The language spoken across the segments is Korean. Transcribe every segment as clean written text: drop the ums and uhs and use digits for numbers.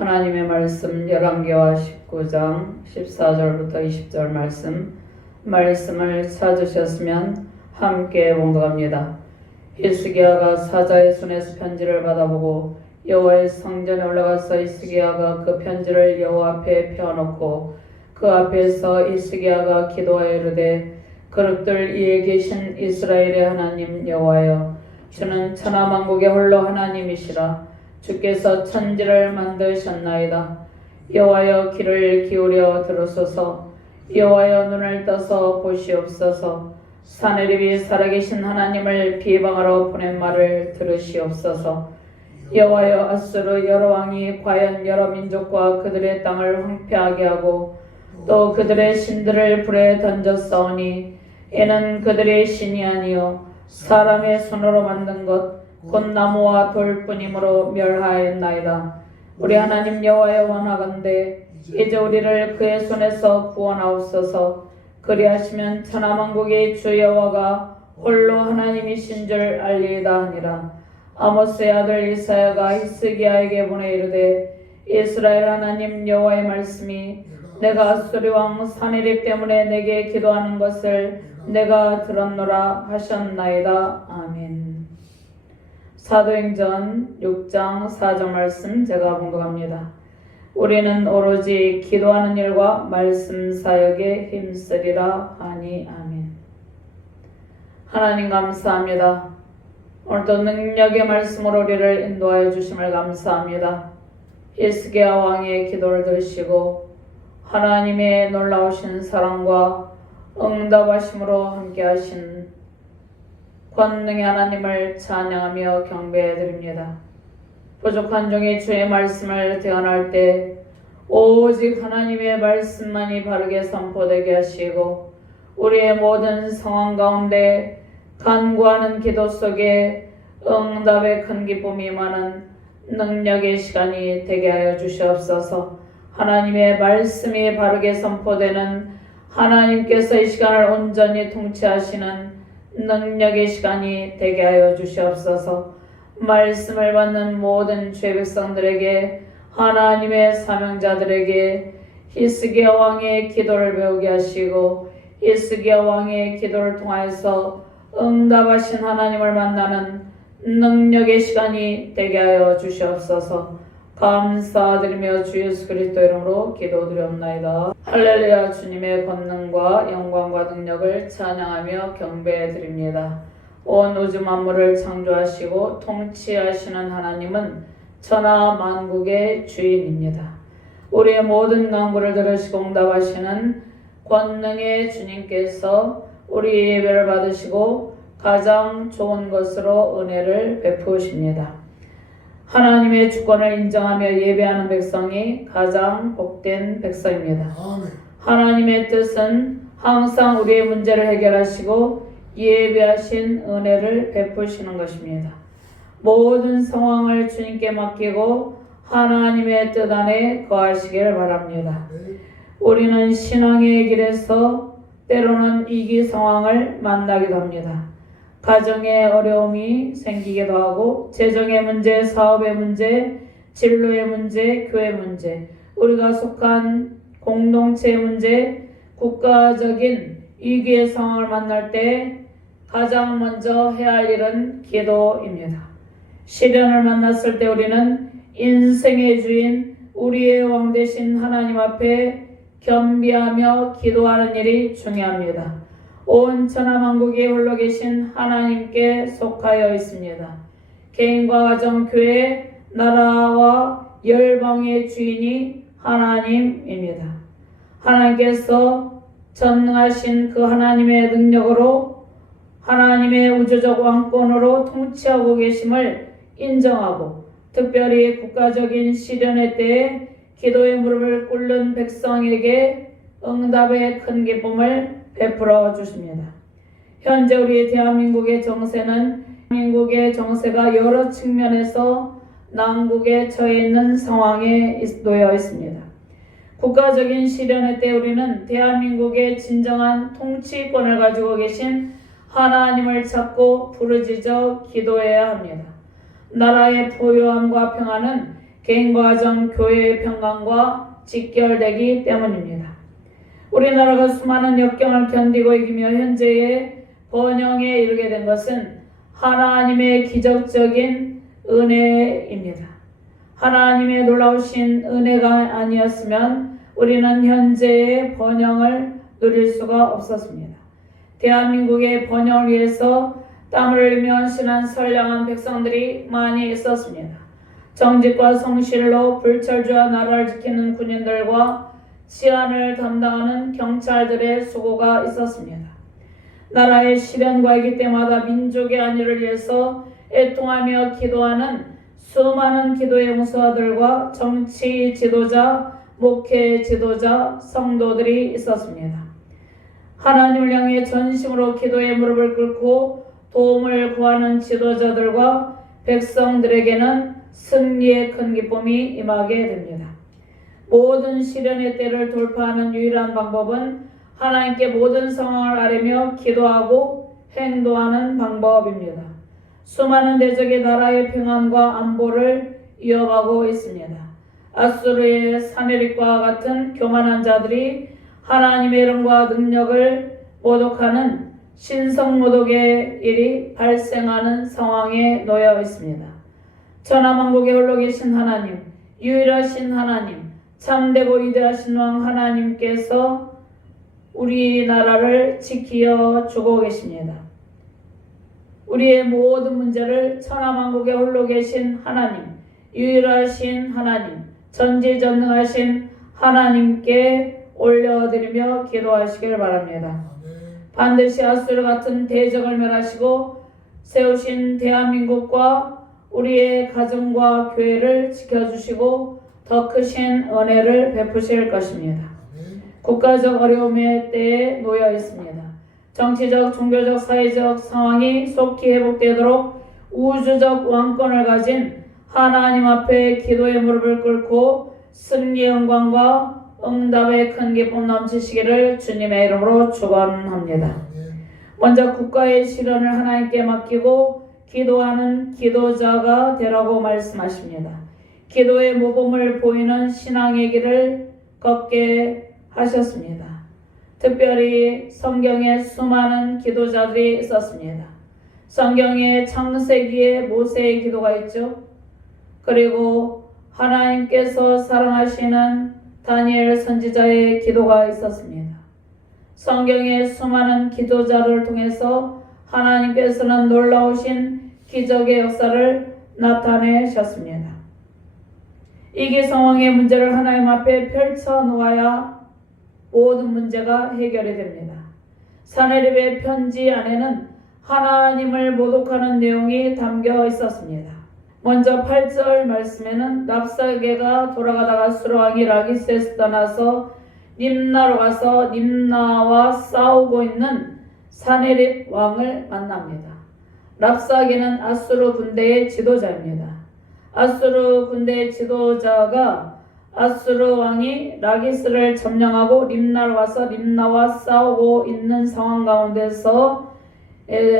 하나님의 말씀 열왕기하 19장 14절부터 20절 말씀을 찾으셨으면 함께 봉독합니다. 히스기야가 사자의 손에서 편지를 받아보고 여호와의 성전에 올라가서 히스기야가 그 편지를 여호와 앞에 펴놓고 그 앞에서 히스기야가 기도하여 이르되 그릇들 위에 계신 이스라엘의 하나님 여호와여, 주는 천하만국의 홀로 하나님이시라. 주께서 천지를 만드셨나이다. 여호와여, 귀를 기울여 들으소서. 여호와여, 눈을 떠서 보시옵소서. 사내립이 살아계신 하나님을 비방하러 보낸 말을 들으시옵소서. 여호와여, 아수르 여러 왕이 과연 여러 민족과 그들의 땅을 황폐하게 하고 또 그들의 신들을 불에 던졌사오니 이는 그들의 신이 아니요 사람의 손으로 만든 것 곧 나무와 돌뿐이므로 멸하였나이다. 우리 하나님 여호와여, 원하건대 이제 우리를 그의 손에서 구원하옵소서. 그리하시면 천하만국의 주 여호와가 홀로 하나님이신 줄 알리이다 하니라. 아모스의 아들 이사야가 히스기야에게 보내 이르되 이스라엘 하나님 여호와의 말씀이 내가 아수르 왕 사내립 때문에 내게 기도하는 것을 내가 들었노라 하셨나이다. 아멘. 사도행전 6장 4절 말씀 제가 봉독합니다. 우리는 오로지 기도하는 일과 말씀 사역에 힘쓰리라 하니. 아멘. 하나님 감사합니다. 오늘도 능력의 말씀으로 우리를 인도하여 주심을 감사합니다. 히스기야 왕의 기도를 들으시고 하나님의 놀라우신 사랑과 응답하심으로 함께하신 권능의 하나님을 찬양하며 경배해드립니다. 부족한 종이 주의 말씀을 대언할 때 오직 하나님의 말씀만이 바르게 선포되게 하시고 우리의 모든 상황 가운데 간구하는 기도 속에 응답의 큰 기쁨이 임하는 능력의 시간이 되게 하여 주시옵소서. 하나님의 말씀이 바르게 선포되는 하나님께서 이 시간을 온전히 통치하시는 능력의 시간이 되게 하여 주시옵소서. 말씀을 받는 모든 죄 백성들에게, 하나님의 사명자들에게 히스기야 왕의 기도를 배우게 하시고 히스기야 왕의 기도를 통하여서 응답하신 하나님을 만나는 능력의 시간이 되게 하여 주시옵소서. 감사드리며 주 예수 그리스도 이름으로 기도드리옵나이다. 할렐루야. 주님의 권능과 영광과 능력을 찬양하며 경배드립니다. 온 우주 만물을 창조하시고 통치하시는 하나님은 천하 만국의 주인입니다. 우리의 모든 간구를 들으시고 응답하시는 권능의 주님께서 우리 예배를 받으시고 가장 좋은 것으로 은혜를 베푸십니다. 하나님의 주권을 인정하며 예배하는 백성이 가장 복된 백성입니다. 하나님의 뜻은 항상 우리의 문제를 해결하시고 예배하신 은혜를 베푸시는 것입니다. 모든 상황을 주님께 맡기고 하나님의 뜻 안에 거하시길 바랍니다. 우리는 신앙의 길에서 때로는 위기 상황을 만나기도 합니다. 가정의 어려움이 생기기도 하고 재정의 문제, 사업의 문제, 진로의 문제, 교회 문제, 우리가 속한 공동체의 문제, 국가적인 위기의 상황을 만날 때 가장 먼저 해야 할 일은 기도입니다. 시련을 만났을 때 우리는 인생의 주인, 우리의 왕 되신 하나님 앞에 겸비하며 기도하는 일이 중요합니다. 온 천하만국에 홀로 계신 하나님께 속하여 있습니다. 개인과 가정, 교회, 나라와 열방의 주인이 하나님입니다. 하나님께서 전능하신 그 하나님의 능력으로 하나님의 우주적 왕권으로 통치하고 계심을 인정하고 특별히 국가적인 시련의 때에 기도의 무릎을 꿇는 백성에게 응답의 큰 기쁨을 베풀어 주십니다. 현재 우리 대한민국의 정세는 민국의 정세가 여러 측면에서 난국에 처해 있는 상황에 놓여 있습니다. 국가적인 시련의 때 우리는 대한민국의 진정한 통치권을 가지고 계신 하나님을 찾고 부르짖어 기도해야 합니다. 나라의 포효함과 평안은 개인과 가정, 교회의 평강과 직결되기 때문입니다. 우리나라가 수많은 역경을 견디고 이기며 현재의 번영에 이르게 된 것은 하나님의 기적적인 은혜입니다. 하나님의 놀라우신 은혜가 아니었으면 우리는 현재의 번영을 누릴 수가 없었습니다. 대한민국의 번영을 위해서 땀을 흘리며 헌신한 선량한 백성들이 많이 있었습니다. 정직과 성실로 불철주와 나라를 지키는 군인들과 치안을 담당하는 경찰들의 수고가 있었습니다. 나라의 시련과 위기 때마다 민족의 안위를 위해서 애통하며 기도하는 수많은 기도의 용사들과 정치 지도자, 목회 지도자, 성도들이 있었습니다. 하나님을 향해 전심으로 기도의 무릎을 꿇고 도움을 구하는 지도자들과 백성들에게는 승리의 큰 기쁨이 임하게 됩니다. 모든 시련의 때를 돌파하는 유일한 방법은 하나님께 모든 상황을 아뢰며 기도하고 행동하는 방법입니다. 수많은 대적의 나라의 평안과 안보를 위협하고 있습니다. 아수르의 사네립과 같은 교만한 자들이 하나님의 이름과 능력을 모독하는 신성모독의 일이 발생하는 상황에 놓여 있습니다. 천하만국에 홀로 계신 하나님, 유일하신 하나님, 참되고 위대하신 왕 하나님께서 우리나라를 지키어 주고 계십니다. 우리의 모든 문제를 천하만국에 홀로 계신 하나님, 유일하신 하나님, 전지전능하신 하나님께 올려드리며 기도하시길 바랍니다. 반드시 아수르 같은 대적을 멸하시고 세우신 대한민국과 우리의 가정과 교회를 지켜주시고 더 크신 은혜를 베푸실 것입니다. 국가적 어려움의 때에 놓여 있습니다. 정치적, 종교적, 사회적 상황이 속히 회복되도록 우주적 왕권을 가진 하나님 앞에 기도의 무릎을 꿇고 승리의 영광과 응답의 큰 기쁨 넘치시기를 주님의 이름으로 축원합니다. 먼저 국가의 시련을 하나님께 맡기고 기도하는 기도자가 되라고 말씀하십니다. 기도의 모범을 보이는 신앙의 길을 걷게 하셨습니다. 특별히 성경에 수많은 기도자들이 있었습니다. 성경에 창세기에 모세의 기도가 있죠. 그리고 하나님께서 사랑하시는 다니엘 선지자의 기도가 있었습니다. 성경의 수많은 기도자를 통해서 하나님께서는 놀라우신 기적의 역사를 나타내셨습니다. 위기 상황의 문제를 하나님 앞에 펼쳐 놓아야 모든 문제가 해결이 됩니다. 사네립의 편지 안에는 하나님을 모독하는 내용이 담겨 있었습니다. 먼저 8절 말씀에는 랍사게가 돌아가다가 수르왕이 라기스에서 떠나서 림나로 가서 림나와 싸우고 있는 사네립 왕을 만납니다. 랍사게는 아수르 군대의 지도자입니다. 아수르 군대의 지도자가 아수르 왕이 라기스를 점령하고 림나로 가서 림나와 싸우고 있는 상황 가운데서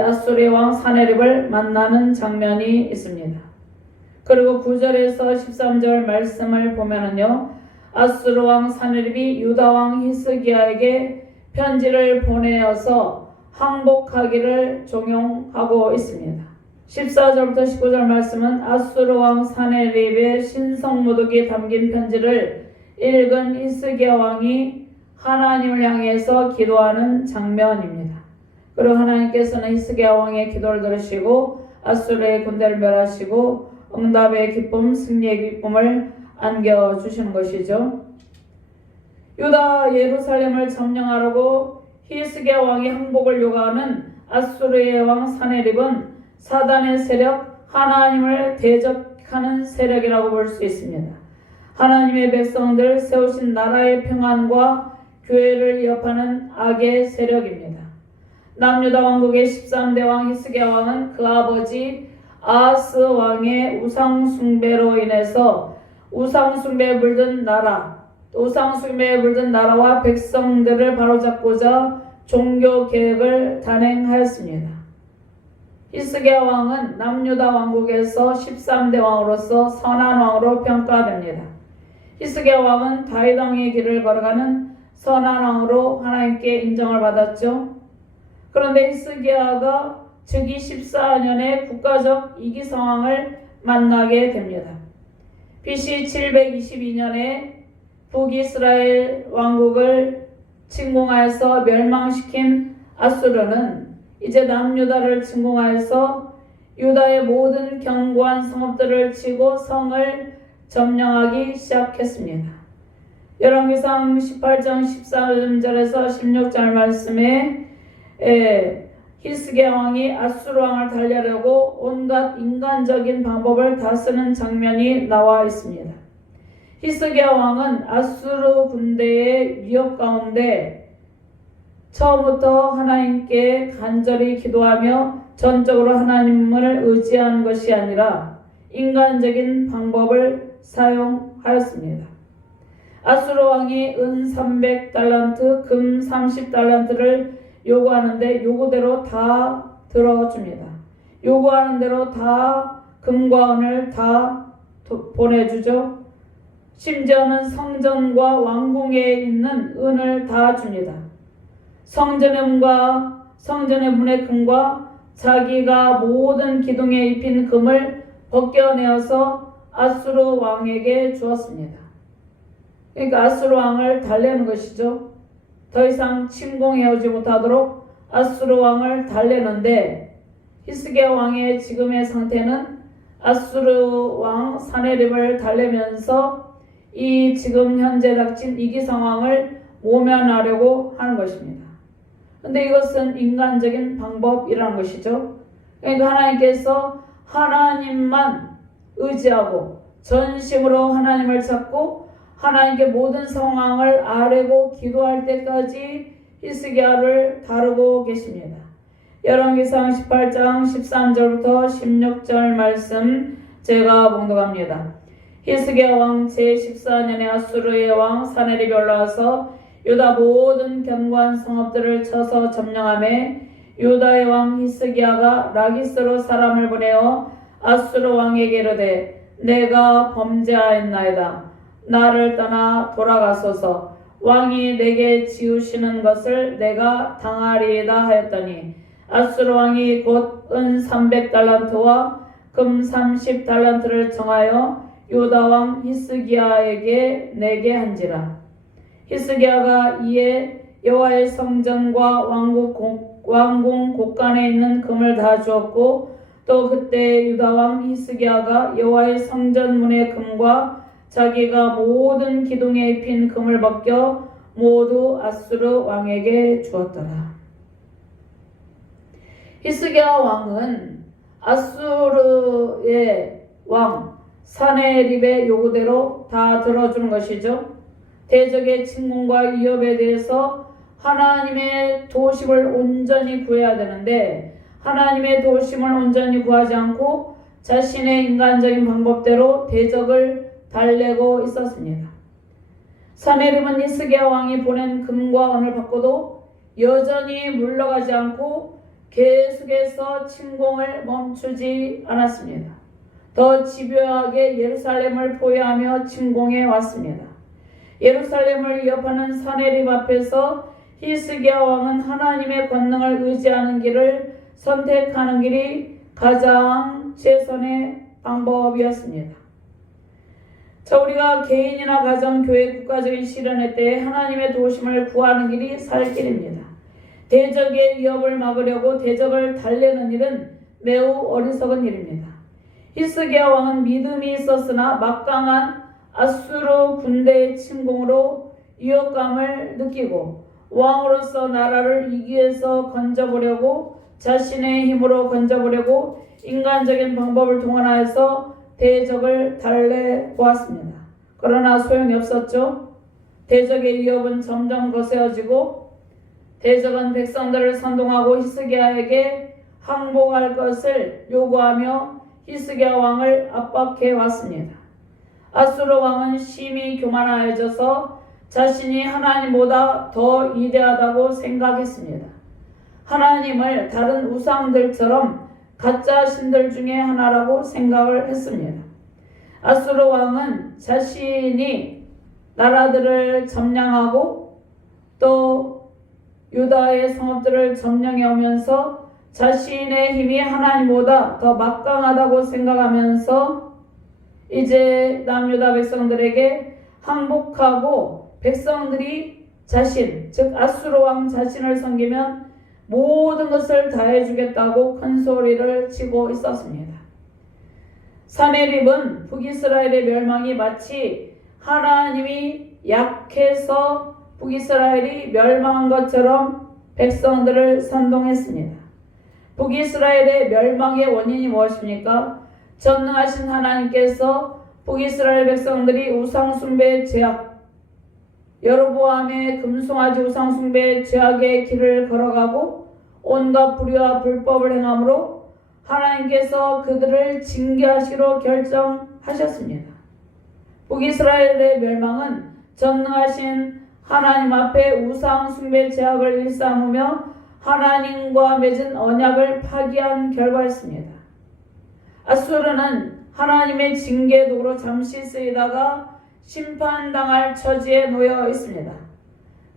아수르의 왕 사네립을 만나는 장면이 있습니다. 그리고 9절에서 13절 말씀을 보면은요, 아수르 왕 사네립이 유다 왕 히스기야에게 편지를 보내어서 항복하기를 종용하고 있습니다. 14절부터 19절 말씀은 아수르 왕 사네립의 신성모독이 담긴 편지를 읽은 히스기야 왕이 하나님을 향해서 기도하는 장면입니다. 그리고 하나님께서는 히스기야 왕의 기도를 들으시고 아수르의 군대를 멸하시고 응답의 기쁨, 승리의 기쁨을 안겨주시는 것이죠. 유다 예루살렘을 점령하려고 히스기야 왕의 항복을 요구하는 아수르의 왕 사네립은 사단의 세력, 하나님을 대적하는 세력이라고 볼 수 있습니다. 하나님의 백성들 세우신 나라의 평안과 교회를 위협하는 악의 세력입니다. 남유다 왕국의 13대 왕 히스기야 왕은 그 아버지 아하스 왕의 우상숭배로 인해서 우상숭배에 물든 나라와 백성들을 바로잡고자 종교 개혁을 단행하였습니다. 히스기야 왕은 남유다 왕국에서 13대 왕으로서 선한 왕으로 평가됩니다. 히스기야 왕은 다윗 왕의 길을 걸어가는 선한 왕으로 하나님께 인정을 받았죠. 그런데 히스기야가 즉위 14년에 국가적 위기 상황을 만나게 됩니다. BC 722년에 북이스라엘 왕국을 침공하여서 멸망시킨 아수르는 이제 남유다를 침공하여서 유다의 모든 견고한 성읍들을 치고 성을 점령하기 시작했습니다. 열왕기상 18장 13절에서 16절 말씀에 히스기야 왕이 아수르 왕을 달래려고 온갖 인간적인 방법을 다 쓰는 장면이 나와 있습니다. 히스기야 왕은 아수르 군대의 위협 가운데 처음부터 하나님께 간절히 기도하며 전적으로 하나님을 의지한 것이 아니라 인간적인 방법을 사용하였습니다. 아수르 왕이 은 300달란트, 금 30달란트를 요구하는데 요구대로 다 들어줍니다. 요구하는 대로 다 금과 은을 다 보내주죠. 심지어는 성전과 왕궁에 있는 은을 다 줍니다. 성전의 문의 금과 자기가 모든 기둥에 입힌 금을 벗겨내어서 아수르 왕에게 주었습니다. 그러니까 아수르 왕을 달래는 것이죠. 더 이상 침공해오지 못하도록 아수르 왕을 달래는데 히스기야 왕의 지금의 상태는 아수르 왕 사네립을 달래면서 이 지금 현재 닥친 위기 상황을 모면하려고 하는 것입니다. 근데 이것은 인간적인 방법이라는 것이죠. 그러니까 하나님께서 하나님만 의지하고 전심으로 하나님을 찾고 하나님께 모든 상황을 아뢰고 기도할 때까지 히스기야를 다루고 계십니다. 열왕기상 18장 13절부터 16절 말씀 제가 봉독합니다. 히스기야 왕 제14년에 아수르의 왕 사네립이 올라와서 유다 모든 견고한 성읍들을 쳐서 점령하매 유다의 왕 히스기야가 라기스로 사람을 보내어 아수르 왕에게 이르되 내가 범죄하였나이다. 나를 떠나 돌아가소서. 왕이 내게 지우시는 것을 내가 당하리이다 하였더니 아수르 왕이 곧 은 300달란트와 금 30달란트를 정하여 유다 왕 히스기야에게 내게 한지라. 히스기야가 이에 여호와의 성전과 왕궁 곳간에 있는 금을 다 주었고 또 그때 유다 왕 히스기야가 여호와의 성전 문의 금과 자기가 모든 기둥에 입힌 금을 벗겨 모두 아수르 왕에게 주었더라. 히스기야 왕은 아수르의 왕 사네립의 요구대로 다 들어주는 것이죠. 대적의 침공과 위협에 대해서 하나님의 도심을 온전히 구해야 되는데 하나님의 도심을 온전히 구하지 않고 자신의 인간적인 방법대로 대적을 달래고 있었습니다. 사네립은 히스기야 왕이 보낸 금과 은을 받고도 여전히 물러가지 않고 계속해서 침공을 멈추지 않았습니다. 더 집요하게 예루살렘을 포위하며 침공해 왔습니다. 예루살렘을 위협하는 사네립 앞에서 히스기야 왕은 하나님의 권능을 의지하는 길을 선택하는 길이 가장 최선의 방법이었습니다. 자, 우리가 개인이나 가정, 교회, 국가적인 시련의 때에 하나님의 도우심을 구하는 길이 살 길입니다. 대적의 위협을 막으려고 대적을 달래는 일은 매우 어리석은 일입니다. 히스기야 왕은 믿음이 있었으나 막강한 아수르 군대의 침공으로 위협감을 느끼고 왕으로서 나라를 위기에서 건져보려고 자신의 힘으로 건져보려고 인간적인 방법을 동원하여서 대적을 달래보았습니다. 그러나 소용이 없었죠. 대적의 위협은 점점 거세어지고 대적은 백성들을 선동하고 히스기야에게 항복할 것을 요구하며 히스기야 왕을 압박해 왔습니다. 아수르 왕은 심히 교만하여져서 자신이 하나님보다 더 위대하다고 생각했습니다. 하나님을 다른 우상들처럼 가짜 신들 중에 하나라고 생각을 했습니다. 아수르 왕은 자신이 나라들을 점령하고 또 유다의 성읍들을 점령해 오면서 자신의 힘이 하나님보다 더 막강하다고 생각하면서 이제 남유다 백성들에게 항복하고 백성들이 자신, 즉 아수르 왕 자신을 섬기면 모든 것을 다해주겠다고 큰 소리를 치고 있었습니다. 사네립은 북이스라엘의 멸망이 마치 하나님이 약해서 북이스라엘이 멸망한 것처럼 백성들을 선동했습니다. 북이스라엘의 멸망의 원인이 무엇입니까? 전능하신 하나님께서 북이스라엘 백성들이 우상숭배의 죄악, 여로보암의 금송아지 우상숭배의 죄악의 길을 걸어가고 온갖 불의와 불법을 행함으로 하나님께서 그들을 징계하시기로 결정하셨습니다. 북이스라엘의 멸망은 전능하신 하나님 앞에 우상숭배 죄악을 일삼으며 하나님과 맺은 언약을 파기한 결과였습니다. 아수르는 하나님의 징계 도구로 잠시 쓰이다가 심판당할 처지에 놓여 있습니다.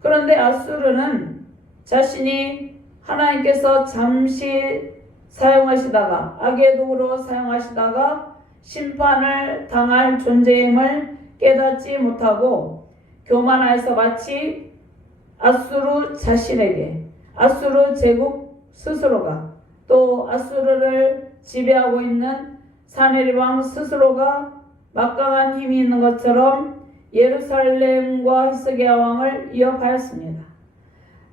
그런데 아수르는 자신이 하나님께서 잠시 사용하시다가 악의 도구로 사용하시다가 심판을 당할 존재임을 깨닫지 못하고 교만하여서 마치 아수르 자신에게, 아수르 제국 스스로가, 또 아수르를 지배하고 있는 사네립 왕 스스로가 막강한 힘이 있는 것처럼 예루살렘과 히스기야 왕을 위협하였습니다.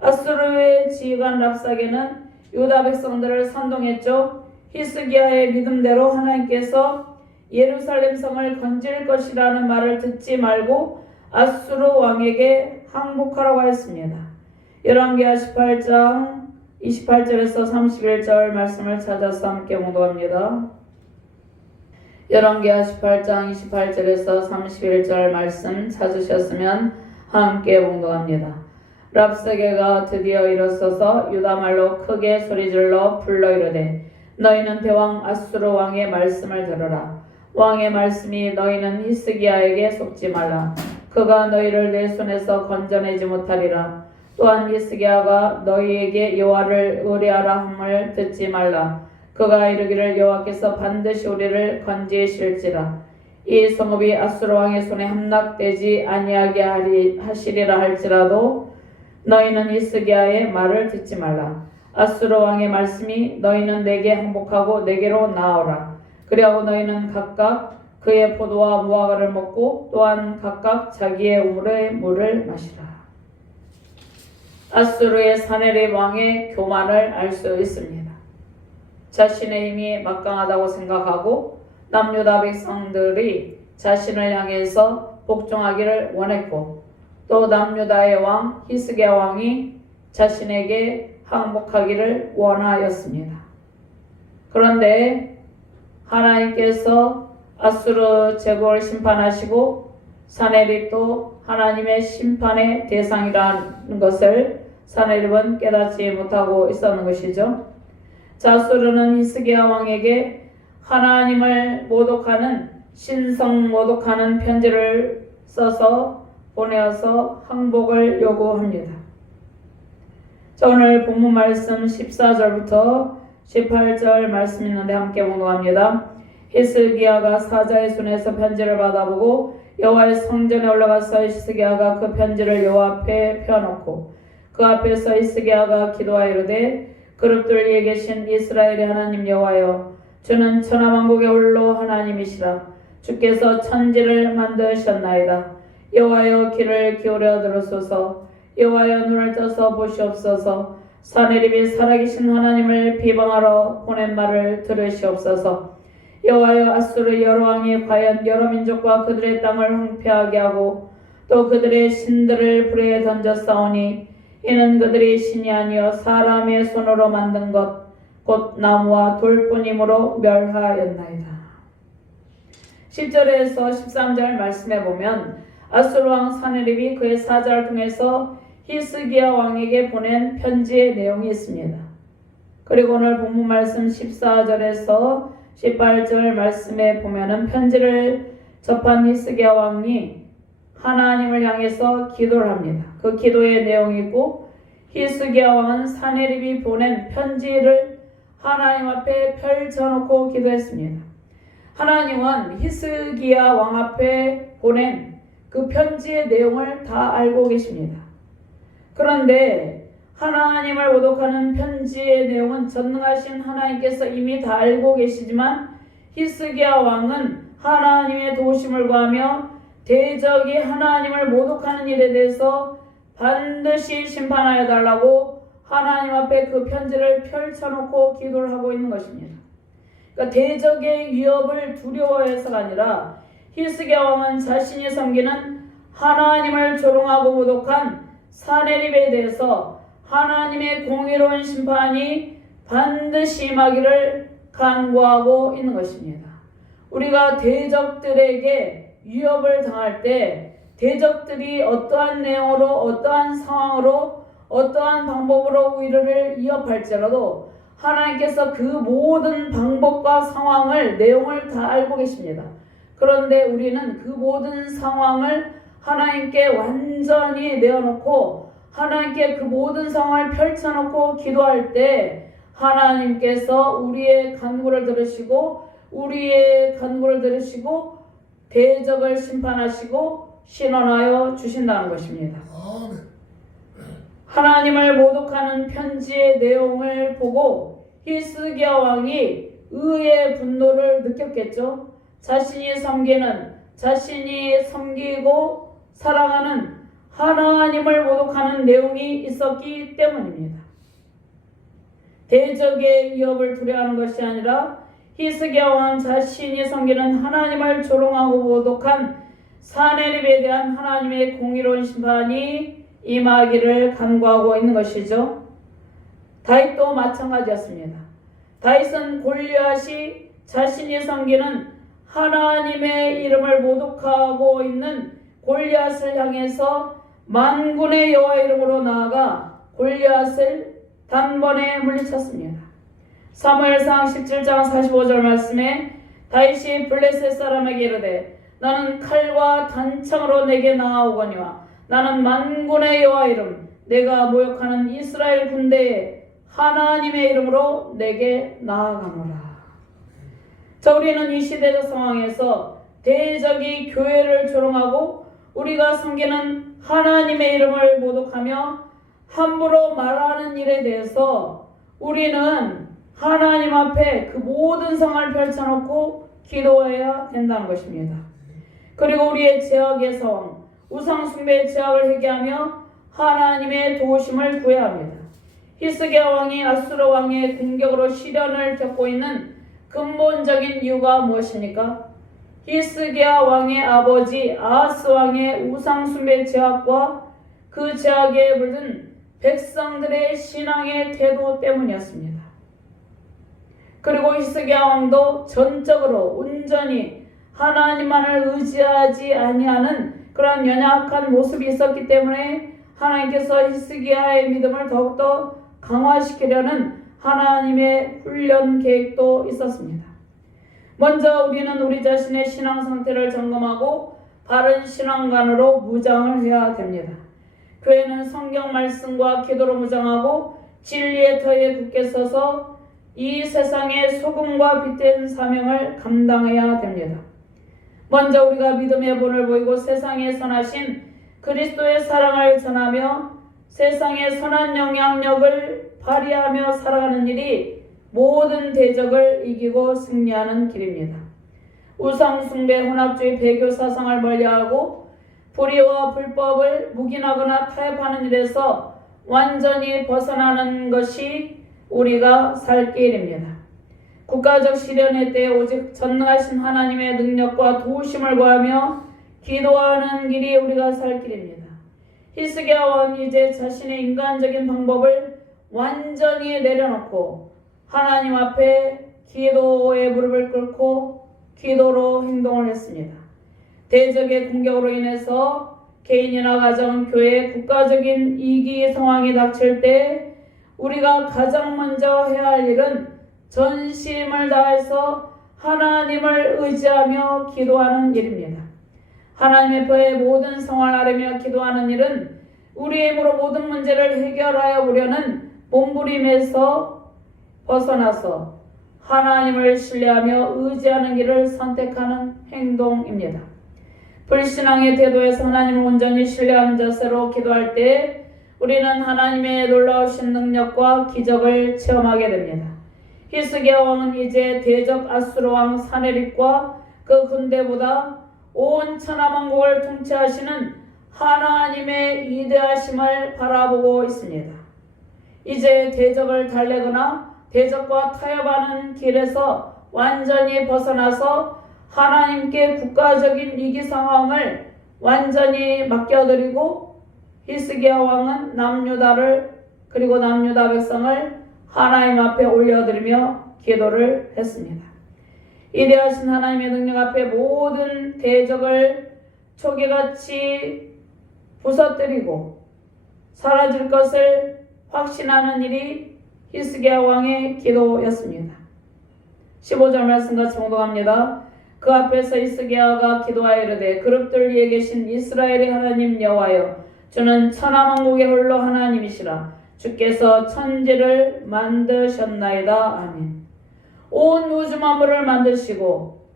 아수르의 지휘관 랍사게는 유다 백성들을 선동했죠. 히스기야의 믿음대로 하나님께서 예루살렘 성을 건질 것이라는 말을 듣지 말고 아수르 왕에게 항복하라고 하였습니다. 열왕기하 18장 28절에서 31절 말씀을 찾아서 함께 묵도합니다. 열왕기하 18장 28절에서 31절 말씀 찾으셨으면 함께 묵도합니다. 랍사게가 드디어 일어서서 유다말로 크게 소리질러 불러 이르되 너희는 대왕 아수르 왕의 말씀을 들으라. 왕의 말씀이 너희는 히스기야에게 속지 말라. 그가 너희를 내 손에서 건져내지 못하리라. 또한 히스기야가 너희에게 여호와를 의뢰하라 함을 듣지 말라. 그가 이르기를 여호와께서 반드시 우리를 건지실지라. 이 성읍이 아수르 왕의 손에 함락되지 아니하게 하시리라 할지라도 너희는 히스기야의 말을 듣지 말라. 아수르 왕의 말씀이 너희는 내게 항복하고 내게로 나아오라. 그리하고 너희는 각각 그의 포도와 무화과를 먹고 또한 각각 자기의 우물의 물을 마시라. 아수르의 사네립 왕의 교만을 알 수 있습니다. 자신의 힘이 막강하다고 생각하고 남유다 백성들이 자신을 향해서 복종하기를 원했고 또 남유다의 왕 히스기야 왕이 자신에게 항복하기를 원하였습니다. 그런데 하나님께서 아수르 제국을 심판하시고 사네립도 하나님의 심판의 대상이라는 것을 사네립은 깨닫지 못하고 있었는 것이죠. 아수르는 히스기야 왕에게 하나님을 모독하는 신성 모독하는 편지를 써서 보내어서 항복을 요구합니다. 오늘 본문 말씀 14절부터 18절 말씀 있는데 함께 묵도합니다. 히스기야가 사자의 손에서 편지를 받아보고 여호와의 성전에 올라가서 히스기야가 그 편지를 여호와 앞에 펴놓고 그 앞에서 히스기야가 기도하여 이르되 그룹들 위에 계신 이스라엘의 하나님 여호와여, 주는 천하만국의 홀로 하나님이시라. 주께서 천지를 만드셨나이다. 여호와여, 귀를 기울여 들으소서. 여호와여, 눈을 떠서 보시옵소서. 사네립이 살아계신 하나님을 비방하러 보낸 말을 들으시옵소서. 여호와여, 아수르 여러 왕이 과연 여러 민족과 그들의 땅을 황폐하게 하고 또 그들의 신들을 불에 던져 싸우니 이는 그들이 신이 아니여 사람의 손으로 만든 것 곧 나무와 돌뿐이므로 멸하였나이다. 10절에서 13절 말씀해 보면 아수르 왕 사네립이 그의 사자를 통해서 히스기야 왕에게 보낸 편지의 내용이 있습니다. 그리고 오늘 본문 말씀 14절에서 18절 말씀에 보면은 편지를 접한 히스기야 왕이 하나님을 향해서 기도를 합니다. 그 기도의 내용이고 히스기야 왕은 사네립이 보낸 편지를 하나님 앞에 펼쳐놓고 기도했습니다. 하나님은 히스기야 왕 앞에 보낸 그 편지의 내용을 다 알고 계십니다. 그런데 하나님을 모독하는 편지의 내용은 전능하신 하나님께서 이미 다 알고 계시지만 히스기야 왕은 하나님의 도우심을 구하며 대적이 하나님을 모독하는 일에 대해서 반드시 심판하여 달라고 하나님 앞에 그 편지를 펼쳐놓고 기도를 하고 있는 것입니다. 그러니까 대적의 위협을 두려워해서가 아니라 히스기야 왕은 자신이 섬기는 하나님을 조롱하고 모독한 사네립에 대해서 하나님의 공의로운 심판이 반드시 임하기를 간구하고 있는 것입니다. 우리가 대적들에게 위협을 당할 때 대적들이 어떠한 내용으로 어떠한 상황으로 어떠한 방법으로 우리를 위협할지라도 하나님께서 그 모든 방법과 상황을 내용을 다 알고 계십니다. 그런데 우리는 그 모든 상황을 하나님께 완전히 내어놓고 하나님께 그 모든 상황을 펼쳐놓고 기도할 때 하나님께서 우리의 간구를 들으시고 대적을 심판하시고 신원하여 주신다는 것입니다. 하나님을 모독하는 편지의 내용을 보고 히스기야 왕이 의의 분노를 느꼈겠죠. 자신이 섬기고 사랑하는 하나님을 모독하는 내용이 있었기 때문입니다. 대적의 위협을 두려워하는 것이 아니라 히스기야 왕은 자신이 섬기는 하나님을 조롱하고 모독한 사네립에 대한 하나님의 공의로운 심판이 임하기를 간구하고 있는 것이죠. 다윗도 마찬가지였습니다. 다윗은 골리앗이 자신이 섬기는 하나님의 이름을 모독하고 있는 골리앗을 향해서 만군의 여호와 이름으로 나아가 골리앗을 단번에 물리쳤습니다. 사무엘상 17장 45절 말씀에 다윗이 블레셋 사람에게 이르되 나는 칼과 단창으로 내게 나아오거니와 나는 만군의 여호와 이름 내가 모욕하는 이스라엘 군대의 하나님의 이름으로 내게 나아가노라. 자, 우리는 이 시대적 상황에서 대적이 교회를 조롱하고 우리가 섬기는 하나님의 이름을 모독하며 함부로 말하는 일에 대해서 우리는 하나님 앞에 그 모든 상황을 펼쳐놓고 기도해야 된다는 것입니다. 그리고 우리의 죄악의 상황, 우상숭배의 죄악을 회개하며 하나님의 도우심을 구해야 합니다. 히스기야 왕이 아수르 왕의 공격으로 시련을 겪고 있는 근본적인 이유가 무엇입니까? 히스기야 왕의 아버지 아하스 왕의 우상숭배 죄악과 그 죄악에 물든 백성들의 신앙의 태도 때문이었습니다. 그리고 히스기야 왕도 전적으로 온전히 하나님만을 의지하지 아니하는 그런 연약한 모습이 있었기 때문에 하나님께서 히스기야의 믿음을 더욱더 강화시키려는 하나님의 훈련 계획도 있었습니다. 먼저 우리는 우리 자신의 신앙 상태를 점검하고 바른 신앙관으로 무장을 해야 됩니다. 교회는 성경 말씀과 기도로 무장하고 진리의 터에 굳게 서서 이 세상의 소금과 빛된 사명을 감당해야 됩니다. 먼저 우리가 믿음의 본을 보이고 세상에 선하신 그리스도의 사랑을 전하며 세상의 선한 영향력을 발휘하며 살아가는 일이 모든 대적을 이기고 승리하는 길입니다. 우상숭배, 혼합주의, 배교 사상을 멀리하고 불의와 불법을 묵인하거나 타협하는 일에서 완전히 벗어나는 것이 우리가 살 길입니다. 국가적 시련의 때에 오직 전능하신 하나님의 능력과 도우심을 구하며 기도하는 길이 우리가 살 길입니다. 히스기야 왕이 이제 자신의 인간적인 방법을 완전히 내려놓고 하나님 앞에 기도의 무릎을 꿇고 기도로 행동을 했습니다. 대적의 공격으로 인해서 개인이나 가정, 교회, 국가적인 위기 상황이 닥칠 때 우리가 가장 먼저 해야 할 일은 전심을 다해서 하나님을 의지하며 기도하는 일입니다. 하나님 앞에 모든 성화를 아뢰며 기도하는 일은 우리의 힘으로 모든 문제를 해결하여 보려는 몸부림에서 벗어나서 하나님을 신뢰하며 의지하는 길을 선택하는 행동입니다. 불신앙의 태도에서 하나님을 온전히 신뢰하는 자세로 기도할 때 우리는 하나님의 놀라우신 능력과 기적을 체험하게 됩니다. 히스기야 왕은 이제 대적 아수르 왕 사네립과 그 군대보다 온 천하만국을 통치하시는 하나님의 위대하심을 바라보고 있습니다. 이제 대적을 달래거나 대적과 타협하는 길에서 완전히 벗어나서 하나님께 국가적인 위기 상황을 완전히 맡겨드리고 히스기야 왕은 남유다를 그리고 남유다 백성을 하나님 앞에 올려드리며 기도를 했습니다. 위대하신 하나님의 능력 앞에 모든 대적을 초계같이 부서뜨리고 사라질 것을 확신하는 일이 히스기야 왕의 기도였습니다. 15절 말씀같이 봉독합니다. 그 앞에서 히스기야가 기도하여 이르되 그룹들 위에 계신 이스라엘의 하나님 여호와여, 주는 천하만국의 홀로 하나님이시라. 주께서 천지를 만드셨나이다. 아멘. 온 우주 만물을 만드시고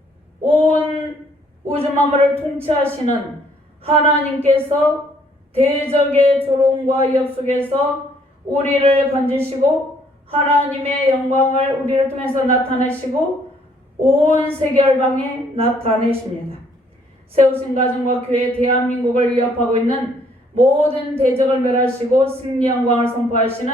온 우주 만물을 통치하시는 하나님께서 대적의 조롱과 위협 속에서 우리를 건지시고 하나님의 영광을 우리를 통해서 나타내시고 온 세계 열방에 나타내십니다. 세우신 가정과 교회 대한민국을 위협하고 있는 모든 대적을 멸하시고 승리 영광을 선포하시는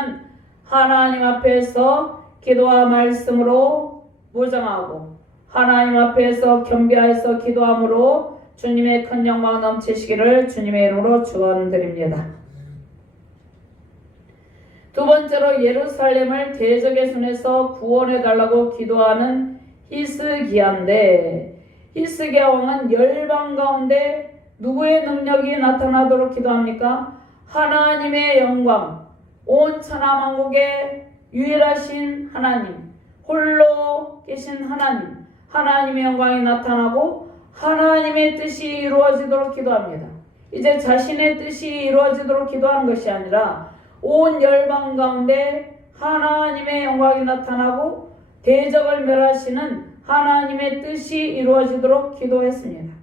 하나님 앞에서 기도와 말씀으로 무장하고 하나님 앞에서 겸비하여서 기도함으로 주님의 큰 영광 넘치시기를 주님의 이름으로 축원드립니다. 두 번째로 예루살렘을 대적의 손에서 구원해달라고 기도하는 히스기야인데, 히스기야 왕은 열방 가운데 누구의 능력이 나타나도록 기도합니까? 하나님의 영광, 온 천하만국의 유일하신 하나님, 홀로 계신 하나님, 하나님의 영광이 나타나고 하나님의 뜻이 이루어지도록 기도합니다. 이제 자신의 뜻이 이루어지도록 기도하는 것이 아니라 온 열방 가운데 하나님의 영광이 나타나고 대적을 멸하시는 하나님의 뜻이 이루어지도록 기도했습니다.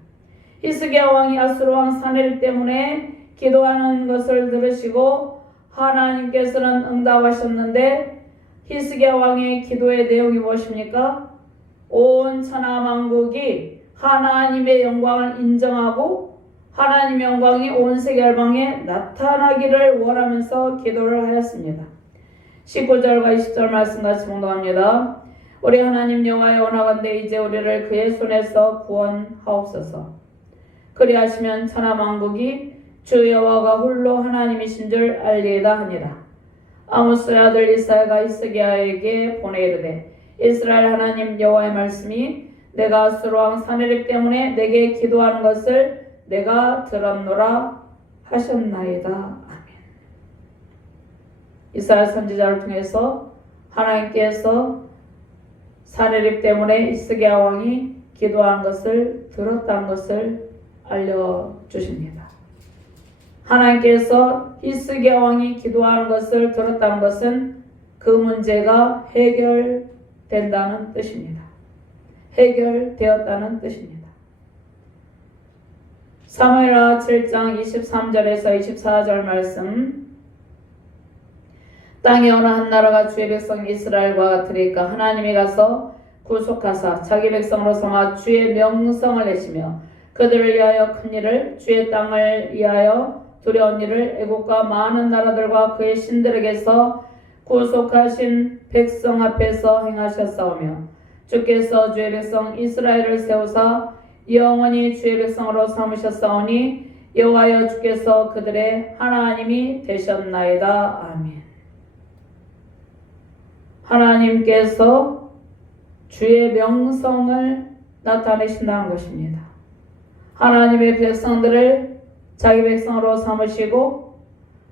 히스기야 왕이 아수르 왕 사네립 때문에 기도하는 것을 들으시고 하나님께서는 응답하셨는데, 히스기야 왕의 기도의 내용이 무엇입니까? 온 천하만국이 하나님의 영광을 인정하고 하나님의 영광이 온 세계 열방에 나타나기를 원하면서 기도를 하였습니다. 19절과 20절 말씀같이 봉독합니다. 우리 하나님 여호와여, 원하건대 이제 우리를 그의 손에서 구원하옵소서. 그리하시면 천하만국이 주 여호와가 홀로 하나님이신 줄 알리이다 하니라. 아모스의 아들 이사야가 히스기야에게 보내 이르되, 이스라엘 하나님 여호와의 말씀이 내가 아수르 왕 사네립 때문에 내게 기도하는 것을 내가 들었노라 하셨나이다. 아멘. 이사야 선지자를 통해서 하나님께서 사네립 때문에 히스기야 왕이 기도하는 것을 들었다는 것을 알려주십니다. 하나님께서 히스기야 왕이 기도하는 것을 들었다는 것은 그 문제가 해결된다는 뜻입니다. 해결되었다는 뜻입니다. 사무엘하 7장 23절에서 24절 말씀. 땅에 어느 한 나라가 주의 백성 이스라엘과 같으리까 하나님이 가서 구속하사 자기 백성으로 삼아 주의 명성을 내시며 그들을 위하여 큰 일을, 주의 땅을 위하여 두려운 일을 애국과 많은 나라들과 그의 신들에게서 구속하신 백성 앞에서 행하셨사오며, 주께서 주의 백성 이스라엘을 세우사 영원히 주의 백성으로 삼으셨사오니 여호와여, 주께서 그들의 하나님이 되셨나이다. 아멘. 하나님께서 주의 명성을 나타내신다는 것입니다. 하나님의 백성들을 자기 백성으로 삼으시고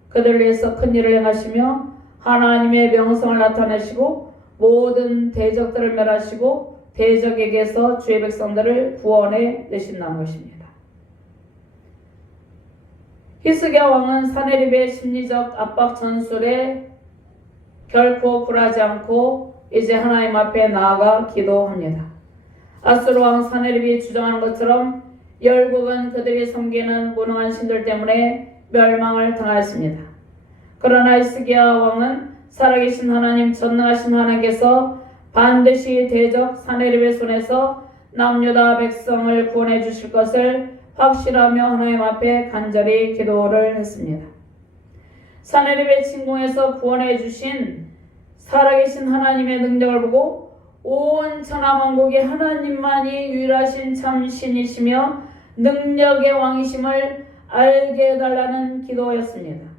그들을 위해서 큰 일을 행하시며 하나님의 명성을 나타내시고 모든 대적들을 멸하시고 대적에게서 주의 백성들을 구원해 내신다는 것입니다. 히스기야 왕은 사네립의 심리적 압박 전술에 결코 굴하지 않고 이제 하나님 앞에 나아가 기도합니다. 아수르 왕 사네립이 주장하는 것처럼 열국은 그들이 섬기는 무능한 신들 때문에 멸망을 당하였습니다. 그러나 히스기야 왕은 살아계신 하나님, 전능하신 하나님께서 반드시 대적 사네립의 손에서 남유다 백성을 구원해 주실 것을 확실하며 하나님 앞에 간절히 기도를 했습니다. 사네립의 침공에서 구원해 주신 살아계신 하나님의 능력을 보고 온 천하만국의 하나님만이 유일하신 참 신이시며 능력의 왕이심을 알게 해달라는 기도였습니다.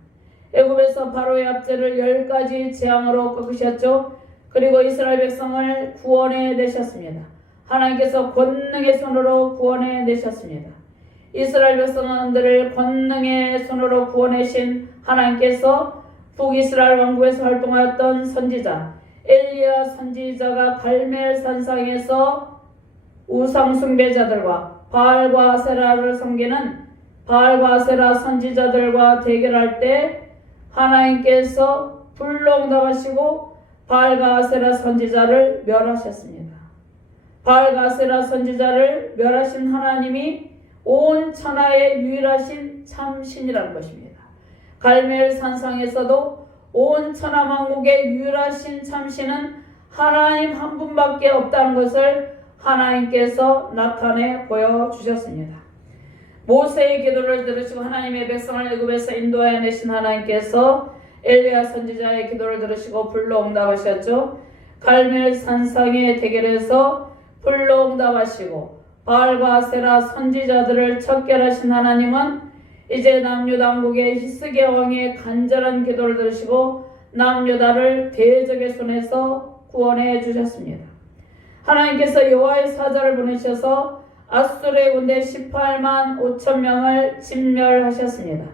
애굽에서 바로의 압제를 10가지 재앙으로 꺾으셨죠. 그리고 이스라엘 백성을 구원해 내셨습니다. 하나님께서 권능의 손으로 구원해 내셨습니다. 이스라엘 백성들을 권능의 손으로 구원하신 하나님께서 북이스라엘 왕국에서 활동하였던 선지자 엘리야 선지자가 갈멜 산상에서 우상 숭배자들과 바알과 아세라를 섬기는 바알과 아세라 선지자들과 대결할 때 하나님께서 불로 응답하시고 바알과 아세라 선지자를 멸하셨습니다. 바알과 아세라 선지자를 멸하신 하나님이 온 천하의 유일하신 참신이라는 것입니다. 갈멜 산상에서도 온 천하만국의 유일하신 참신은 하나님 한 분밖에 없다는 것을 하나님께서 나타내 보여주셨습니다. 모세의 기도를 들으시고 하나님의 백성을 애굽에서 인도하여 내신 하나님께서 엘리야 선지자의 기도를 들으시고 불로 응답하셨죠. 갈멜 산상의 대결에서 불로 응답하시고 바알과 아세라 선지자들을 척결하신 하나님은 이제 남유다 왕국의 히스기야 왕의 간절한 기도를 들으시고 남유다를 대적의 손에서 구원해 주셨습니다. 하나님께서 여호와의 사자를 보내셔서 아수르의 군대 18만 5천 명을 진멸하셨습니다.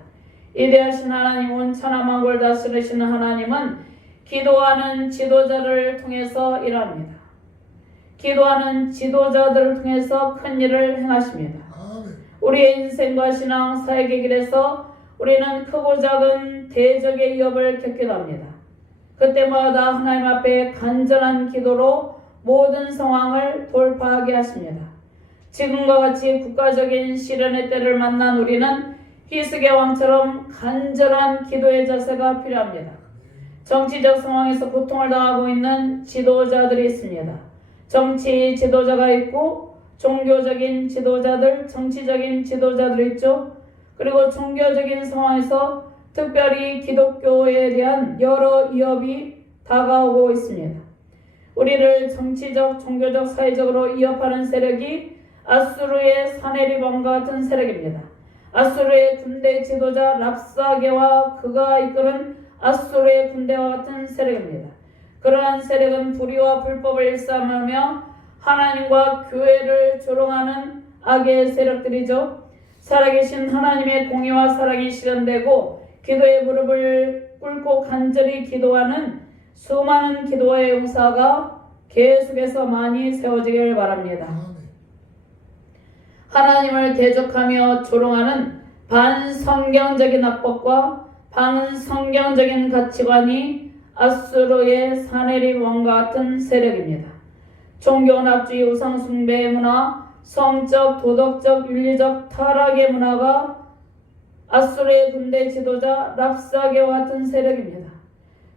이대하신 하나님, 온 천하만국을 다스리시는 하나님은 기도하는 지도자를 통해서 일합니다. 기도하는 지도자들을 통해서 큰 일을 행하십니다. 우리의 인생과 신앙, 사역의 길에서 우리는 크고 작은 대적의 위협을 겪기도 합니다. 그때마다 하나님 앞에 간절한 기도로 모든 상황을 돌파하게 하십니다. 지금과 같이 국가적인 시련의 때를 만난 우리는 히스기야 왕처럼 간절한 기도의 자세가 필요합니다. 정치적 상황에서 고통을 당하고 있는 지도자들이 있습니다. 정치 지도자가 있고 종교적인 지도자들, 정치적인 지도자들이 있죠. 그리고 종교적인 상황에서 특별히 기독교에 대한 여러 위협이 다가오고 있습니다. 우리를 정치적, 종교적, 사회적으로 위협하는 세력이 아수르의 사네립 왕과 같은 세력입니다. 아수르의 군대 지도자 랍사게와 그가 이끄는 아수르의 군대와 같은 세력입니다. 그러한 세력은 불의와 불법을 일삼으며 하나님과 교회를 조롱하는 악의 세력들이죠. 살아계신 하나님의 공의와 사랑이 실현되고 기도의 무릎을 꿇고 간절히 기도하는 수많은 기도의 용사가 계속해서 많이 세워지길 바랍니다. 하나님을 대적하며 조롱하는 반성경적인 악법과 반성경적인 가치관이 아수르의 사네립 왕과 같은 세력입니다. 종교납주의 우상숭배의 문화, 성적, 도덕적, 윤리적 타락의 문화가 아수르의 군대 지도자 랍사게와 같은 세력입니다.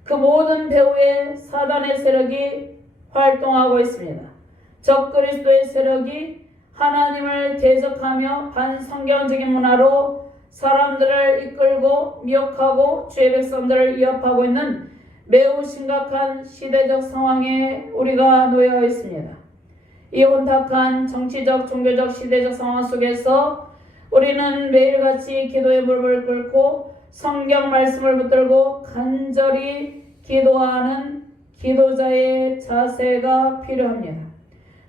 그 모든 배후에 사단의 세력이 활동하고 있습니다. 적그리스도의 세력이 하나님을 대적하며 반성경적인 문화로 사람들을 이끌고 미혹하고 주의 백성들을 위협하고 있는 매우 심각한 시대적 상황에 우리가 놓여 있습니다. 이 혼탁한 정치적, 종교적, 시대적 상황 속에서 우리는 매일같이 기도의 무릎을 꿇고 성경 말씀을 붙들고 간절히 기도하는 기도자의 자세가 필요합니다.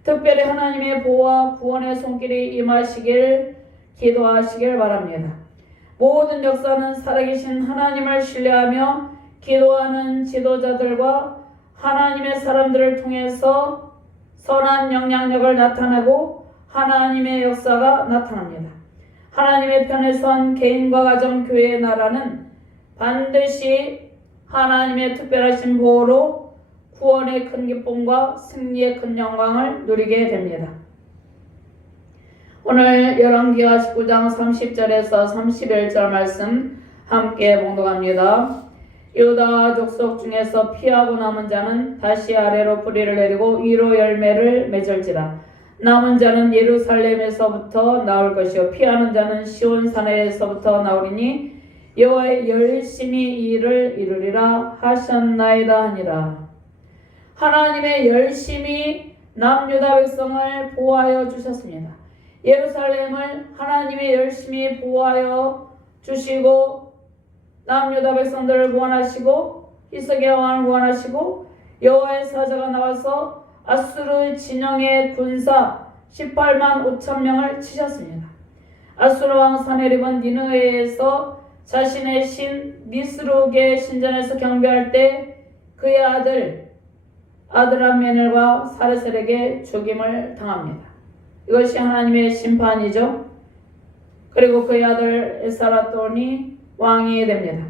특별히 하나님의 보호와 구원의 손길이 임하시길 기도하시길 바랍니다. 모든 역사는 살아계신 하나님을 신뢰하며 기도하는 지도자들과 하나님의 사람들을 통해서 선한 영향력을 나타내고 하나님의 역사가 나타납니다. 하나님의 편에 선 개인과 가정, 교회의 나라는 반드시 하나님의 특별하신 보호로 구원의 큰 기쁨과 승리의 큰 영광을 누리게 됩니다. 오늘 열왕기하 19장 30절에서 31절 말씀 함께 봉독합니다. 유다 족속 중에서 피하고 남은 자는 다시 아래로 뿌리를 내리고 위로 열매를 맺을지라. 남은 자는 예루살렘에서부터 나올 것이요 피하는 자는 시온 산에서부터 나오리니 여호와의 열심히 이 일을 이루리라 하셨나이다 하니라. 하나님의 열심히 남유다 백성을 보호하여 주셨습니다. 예루살렘을 하나님의 열심히 보호하여 주시고 남유다 백성들을 구원하시고 히스기야 왕을 구원하시고 여호와의 사자가 나와서 아수르 진영의 군사 18만 5천 명을 치셨습니다. 아수르 왕 사네립은 니느웨에서 자신의 신 니스룩의 신전에서 경배할 때 그의 아들 아드람메넬과 사르셀에게 죽임을 당합니다. 이것이 하나님의 심판이죠. 그리고 그의 아들 에사라돈이 왕이 됩니다.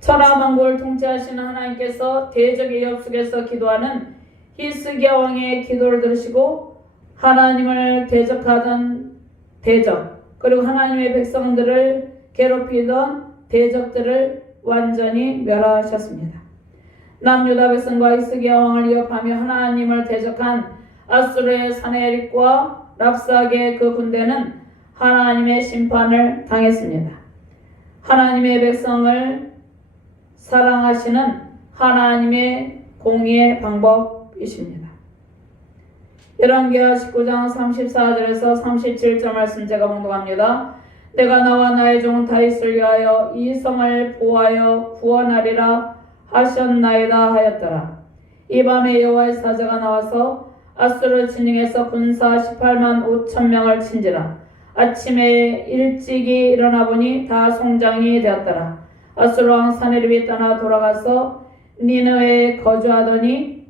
천하만국을 통치하시는 하나님께서 대적의 위협 속에서 기도하는 히스기야 왕의 기도를 들으시고 하나님을 대적하던 대적 그리고 하나님의 백성들을 괴롭히던 대적들을 완전히 멸하셨습니다. 남유다 백성과 히스기야 왕을 위협하며 하나님을 대적한 아수르의 사네립과 랍사게의 그 군대는 하나님의 심판을 당했습니다. 하나님의 백성을 사랑하시는 하나님의 공의의 방법이십니다. 열왕기하 19장 34절에서 37절 말씀 제가 봉독합니다. 내가 나와 나의 종 다윗을 위하여 이 성을 보호하여 구원하리라 하셨나이다 하였더라. 이 밤에 여호와의 사자가 나와서 아수르 진영에서 군사 18만 5천 명을 친지라. 아침에 일찍이 일어나 보니 다 송장이 되었더라. 아수르 왕 사네립이 떠나 돌아가서 니느웨에 거주하더니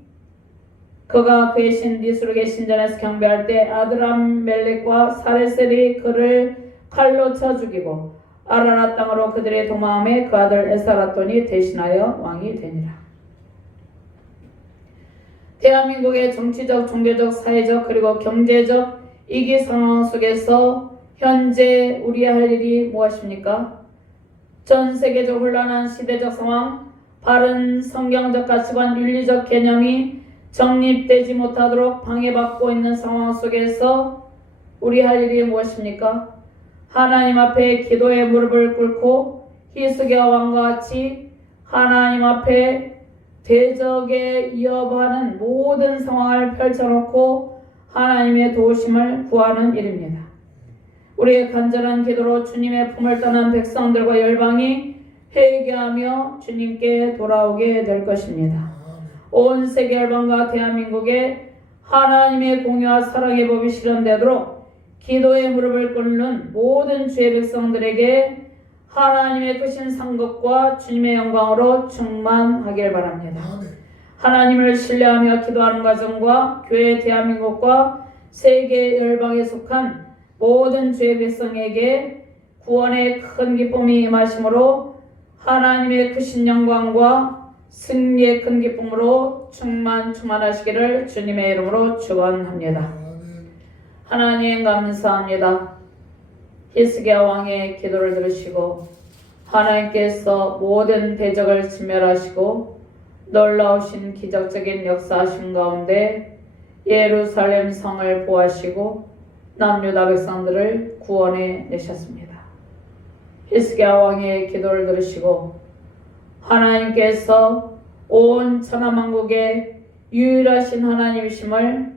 그가 그의 신 니스룩의 신전에서 경배할 때 아드람멜렉과 사레셀이 그를 칼로 쳐 죽이고 아라라 땅으로 그들의 도망함에 그 아들 에사라돈이 대신하여 왕이 되니라. 대한민국의 정치적, 종교적, 사회적 그리고 경제적 위기 상황 속에서 현재 우리 할 일이 무엇입니까? 전 세계적 혼란한 시대적 상황, 바른 성경적 가치관, 윤리적 개념이 정립되지 못하도록 방해받고 있는 상황 속에서 우리 할 일이 무엇입니까? 하나님 앞에 기도의 무릎을 꿇고 히스기야 왕과 같이 하나님 앞에 대적에 위협하는 모든 상황을 펼쳐놓고 하나님의 도우심을 구하는 일입니다. 우리의 간절한 기도로 주님의 품을 떠난 백성들과 열방이 회개하며 주님께 돌아오게 될 것입니다. 온 세계 열방과 대한민국에 하나님의 공의와 사랑의 법이 실현되도록 기도의 무릎을 꿇는 모든 주의 백성들에게 하나님의 크신 상급과 주님의 영광으로 충만하길 바랍니다. 하나님을 신뢰하며 기도하는 가정과 교회 대한민국과 세계 열방에 속한 모든 주의 백성에게 구원의 큰 기쁨이 임하심으로 하나님의 크신 영광과 승리의 큰 기쁨으로 충만하시기를 주님의 이름으로 축원합니다. 하나님 감사합니다. 히스기야 왕의 기도를 들으시고 하나님께서 모든 대적을 진멸하시고 놀라우신 기적적인 역사하신 가운데 예루살렘 성을 보호하시고 남유다 백성들을 구원해 내셨습니다. 히스기야 왕의 기도를 들으시고 하나님께서 온 천하만국의 유일하신 하나님이심을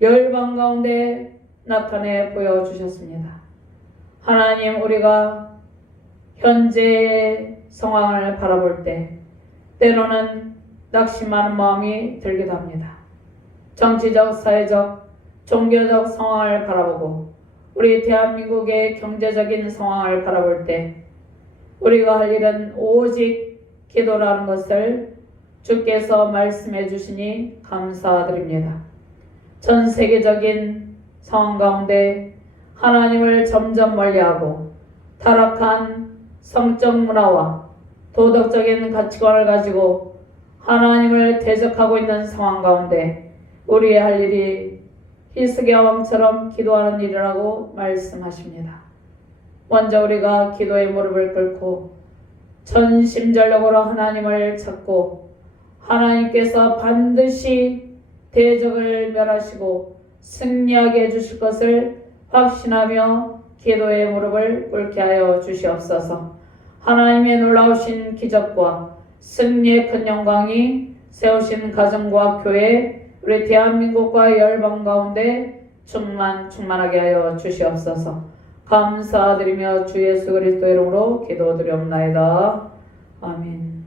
열방 가운데 나타내 보여주셨습니다. 하나님, 우리가 현재의 상황을 바라볼 때 때로는 낙심하는 마음이 들기도 합니다. 정치적, 사회적, 종교적 상황을 바라보고 우리 대한민국의 경제적인 상황을 바라볼 때 우리가 할 일은 오직 기도라는 것을 주께서 말씀해 주시니 감사드립니다. 전 세계적인 상황 가운데 하나님을 점점 멀리하고 타락한 성적 문화와 도덕적인 가치관을 가지고 하나님을 대적하고 있는 상황 가운데 우리의 할 일이 히스기야 왕처럼 기도하는 일이라고 말씀하십니다. 먼저 우리가 기도의 무릎을 꿇고 전심전력으로 하나님을 찾고 하나님께서 반드시 대적을 멸하시고 승리하게 해주실 것을 확신하며 기도의 무릎을 꿇게 하여 주시옵소서. 하나님의 놀라우신 기적과 승리의 큰 영광이 세우신 가정과 교회, 우리 대한민국과 열방 가운데 충만하게 하여 주시옵소서. 감사드리며 주 예수 그리스도 이름으로 기도드리옵나이다. 아멘.